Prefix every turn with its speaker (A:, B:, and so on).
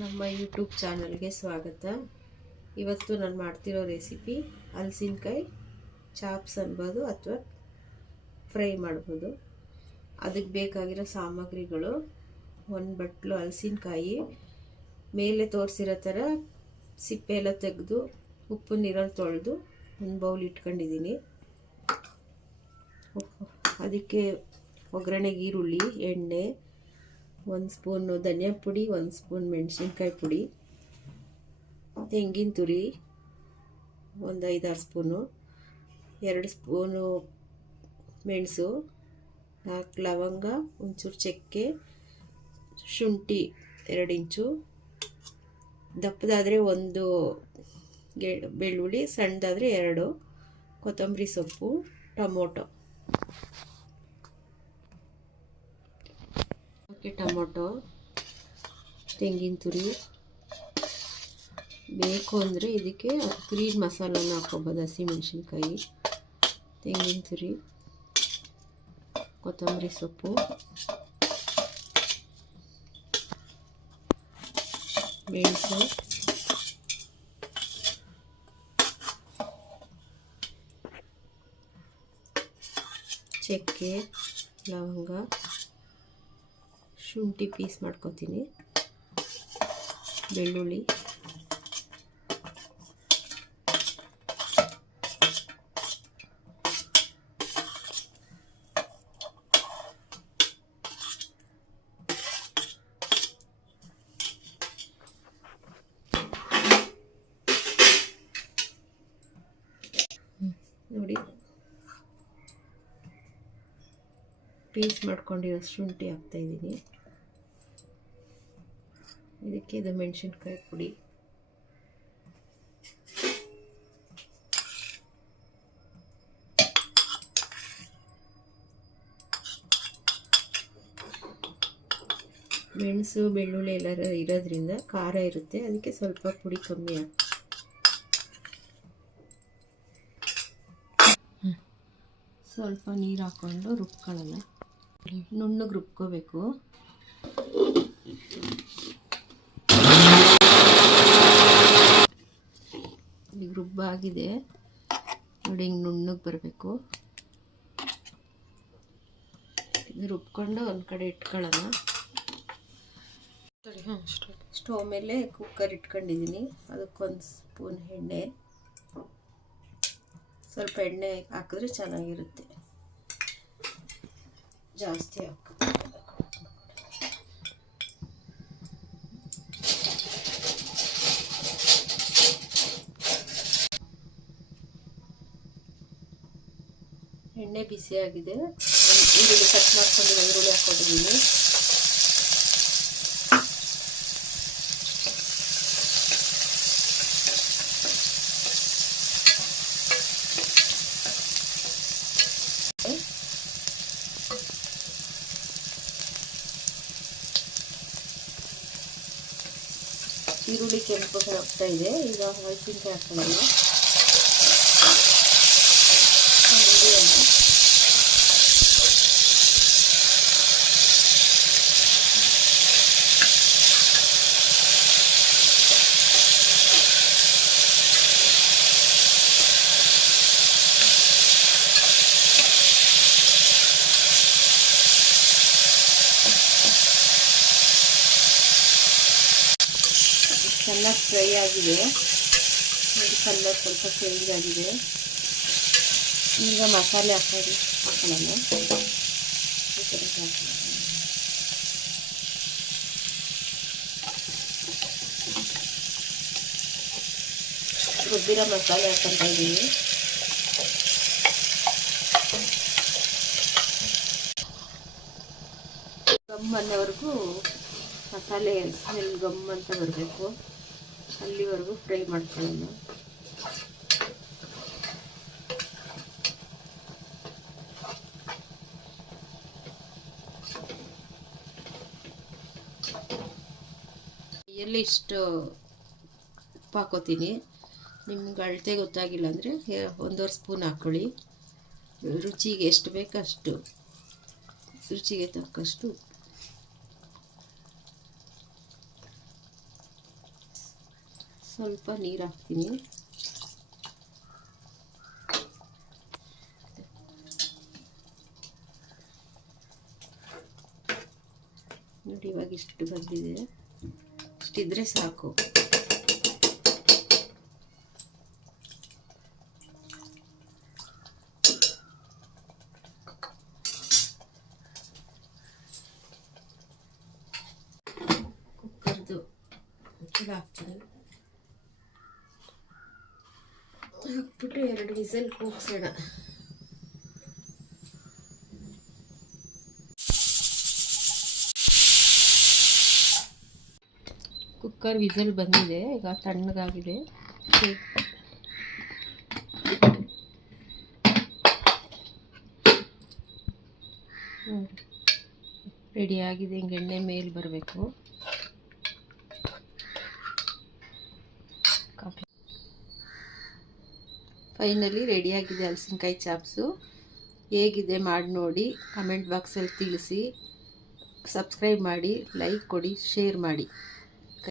A: ನಮ್ಮ ಯೂಟ್ಯೂಬ್ ಚಾನಲ್ಗೆ ಸ್ವಾಗತ. ಇವತ್ತು ನಾನು ಮಾಡ್ತಿರೋ ರೆಸಿಪಿ ಹಲಸಿನಕಾಯಿ ಚಾಪ್ಸ್ ಅನ್ಬೋದು ಅಥವಾ ಫ್ರೈ ಮಾಡ್ಬೋದು. ಅದಕ್ಕೆ ಬೇಕಾಗಿರೋ ಸಾಮಗ್ರಿಗಳು, ಒಂದು ಬಟ್ಲು ಹಲಸಿನಕಾಯಿ, ಮೇಲೆ ತೋರಿಸಿರೋ ಥರ ಸಿಪ್ಪೆ ಎಲ್ಲ ತೆಗೆದು ಉಪ್ಪು ನೀರಲ್ಲಿ ತೊಳೆದು ಒಂದು ಬೌಲ್ ಇಟ್ಕೊಂಡಿದ್ದೀನಿ. ಅದಕ್ಕೆ ಒಗ್ಗರಣೆಗೆ ಈರುಳ್ಳಿ, ಎಣ್ಣೆ ಒಂದು ಸ್ಪೂನು ಧನಿಯಾ ಪುಡಿ, ಒಂದು ಸ್ಪೂನ್ ಮೆಣಸಿನ್ಕಾಯಿ ಪುಡಿ, ತೆಂಗಿನ ತುರಿ, ಒಂದು ಐದಾರು ಸ್ಪೂನು, ಎರಡು ಸ್ಪೂನು ಮೆಣಸು, ನಾಲ್ಕು ಲವಂಗ, ಒಂಚೂರು ಚಕ್ಕೆ, ಶುಂಠಿ ಎರಡು ಇಂಚು, ದಪ್ಪದಾದರೆ ಒಂದು ಬೆಳ್ಳುಳ್ಳಿ, ಸಣ್ಣದಾದರೆ ಎರಡು, ಕೊತ್ತಂಬರಿ ಸೊಪ್ಪು, ಟೊಮೊಟೊ. ಓಕೆ ಟೊಮೊಟೊ, ತೆಂಗಿನ ತುರಿ. ಬೇಕು ಅಂದರೆ ಇದಕ್ಕೆ ಗ್ರೀನ್ ಮಸಾಲನ ಹಾಕ್ಕೊಬೋದು, ಹಸಿಮೆಣ್ಸಿನ್ಕಾಯಿ, ತೆಂಗಿನ ತುರಿ, ಕೊತ್ತಂಬರಿ ಸೊಪ್ಪು. ಮೆಣಸು. ಚಕ್ಕೆ, ಲವಂಗ. ಶುಂಠಿ ಪೀಸ್ ಮಾಡ್ಕೊತೀನಿ. ಬೆಳ್ಳುಳ್ಳಿ. ನೋಡಿ. ಪೀಸ್ ಮಾಡ್ಕೊಂಡಿರೋ ಶುಂಠಿ ಹಾಕ್ತಾಯಿದ್ದೀನಿ ಇದಕ್ಕೆ ಇದು ಮೆಣಸಿನ್ಕಾಯಿ ಪುಡಿ. ಮೆಣಸು, ಬೆಳ್ಳುಳ್ಳಿ ಎಲ್ಲ ಇರೋದ್ರಿಂದ ಖಾರ ಇರುತ್ತೆ. ಅದಕ್ಕೆ ಸ್ವಲ್ಪ ಪುಡಿ ಕಮ್ಮಿ ಸ್ವಲ್ಪ ನೀರು ಹಾಕ್ಕೊಂಡು ರುಬ್ಕೊಳ್ಳೋಣ. ನುಣ್ಣಗೆ ರುಬ್ಕೋಬೇಕು ಈಗ ರುಬ್ಬಾಗಿದೆ ನೋಡಿ ಹಿಂಗೆ ನುಣ್ಣಗೆ ಬರಬೇಕು. ಇದು ರುಬ್ಕೊಂಡು ಒಂದು ಕಡೆ ಇಟ್ಕೊಳ್ಳೋಣ. ಸ್ಟವ್ ಮೇಲೆ ಕುಕ್ಕರ್ ಇಟ್ಕೊಂಡಿದ್ದೀನಿ ಅದಕ್ಕೊಂದು ಸ್ಪೂನ್ ಎಣ್ಣೆ. ಸ್ವಲ್ಪ ಎಣ್ಣೆ ಹಾಕಿದ್ರೆ ಚೆನ್ನಾಗಿರುತ್ತೆ. ಜಾಸ್ತಿ ಹಾಕ. ಎಣ್ಣೆ ಬಿಸಿಯಾಗಿದೆ ಈರುಳ್ಳಿ ಕಟ್ ಮಾಡ್ಕೊಂಡು ಈರುಳ್ಳಿ ಹಾಕೊಂಡಿದ್ದೀನಿ. ಈರುಳ್ಳಿ ಕೆಂಪು ಆಗ್ತಾ ಇದೆ. ಈಗ ಹಲಸಿನಕಾಯಿ ಹಾಕೊಳ್ಳೋಣ. ಚೆನ್ನಾಗಿ ಫ್ರೈ ಆಗಿದೆ. ನೋಡಿ ಕಲರ್ ಸ್ವಲ್ಪ ಚೇಂಜ್ ಆಗಿದೆ. ಈಗ ಮಸಾಲೆ ಹಾಕೋದು ಹಾಕೋಣ. ರುಬ್ಬಿರೋ ಮಸಾಲೆ ಹಾಕೊತಾ ಇದ್ದೀನಿ. ಅನ್ನೋವರೆಗೂ ಮಸಾಲೆ ಸ್ಮೆಲ್ ಗಮ್ ಅಂತ ಬರಬೇಕು. ಅಲ್ಲಿವರೆಗೂ ಫ್ರೈ ಮಾಡ್ಕೊಳ್ಳೋಣ. ಎಲ್ಲಿ ಇಷ್ಟು ಉಪ್ಪು ಹಾಕೋತೀನಿ. ನಿಮ್ಗೆ ಅಳತೆ ಗೊತ್ತಾಗಿಲ್ಲ ಅಂದರೆ ಒಂದೂವರೆ ಸ್ಪೂನ್ ಹಾಕ್ಕೊಳ್ಳಿ ರುಚಿಗೆ ಎಷ್ಟು ಬೇಕೋ ಅಷ್ಟು ರುಚಿಗೆ ತಕ್ಕಷ್ಟು ಸ್ವಲ್ಪ ನೀರು ಹಾಕ್ತೀನಿ. ನೋಡಿ ಇವಾಗ ಇಷ್ಟು ಬಂದಿದೆ. ಇಷ್ಟಿದ್ರೆ ಸಾಕು. ಕುಕ್ಕರ್ದು ಮುಚ್ಚಳ ಹಾಕ್ತೀನಿ. ಹಾಕ್ಬಿಟ್ಟು ಎರಡು ವಿಸಲ್ ಕೂಗ್ಸೋಣ. ಕುಕ್ಕರ್ ವಿಸಲ್ ಬಂದಿದೆ ಈಗ ತಣ್ಣಗಾಗಿದೆ. ರೆಡಿಯಾಗಿದೆ ಹಿಂಗೆ ಎಣ್ಣೆ ಮೇಲೆ ಬರಬೇಕು. ಫೈನಲಿ ರೆಡಿಯಾಗಿದೆ ಹಲಸಿನ್ಕಾಯಿ ಚಾಪ್ಸು. ಹೇಗಿದೆ ಮಾಡಿ ನೋಡಿ ಕಮೆಂಟ್ ಬಾಕ್ಸಲ್ಲಿ ತಿಳಿಸಿ. ಸಬ್ಸ್ಕ್ರೈಬ್ ಮಾಡಿ ಲೈಕ್ ಕೊಡಿ ಶೇರ್ ಮಾಡಿ.